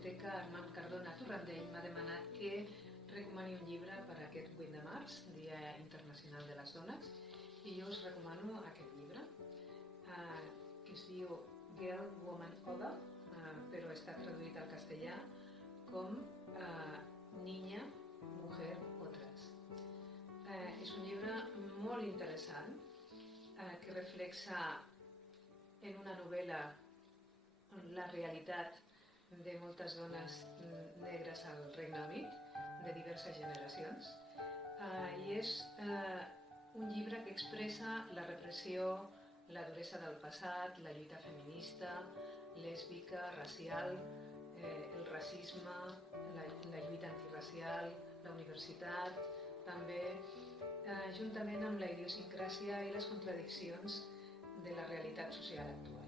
Biblioteca Armand Cardona Torrandell m'ha demanat que recomani un llibre per a aquest 8 de març, Dia Internacional de les Dones, i jo us recomano aquest llibre, que es diu Girl, Woman, Other, però està traduït al castellà com Niña, Mujer, Otras. És un llibre molt interessant que reflexa en una novel·la la realitat de moltes dones negres al Regne Unit, de diverses generacions, i és un llibre que expressa la repressió, la duresa del passat, la lluita feminista, lèsbica, racial, el racisme, la lluita antirracial, la universitat, també juntament amb la idiosincràsia i les contradiccions de la realitat social actual.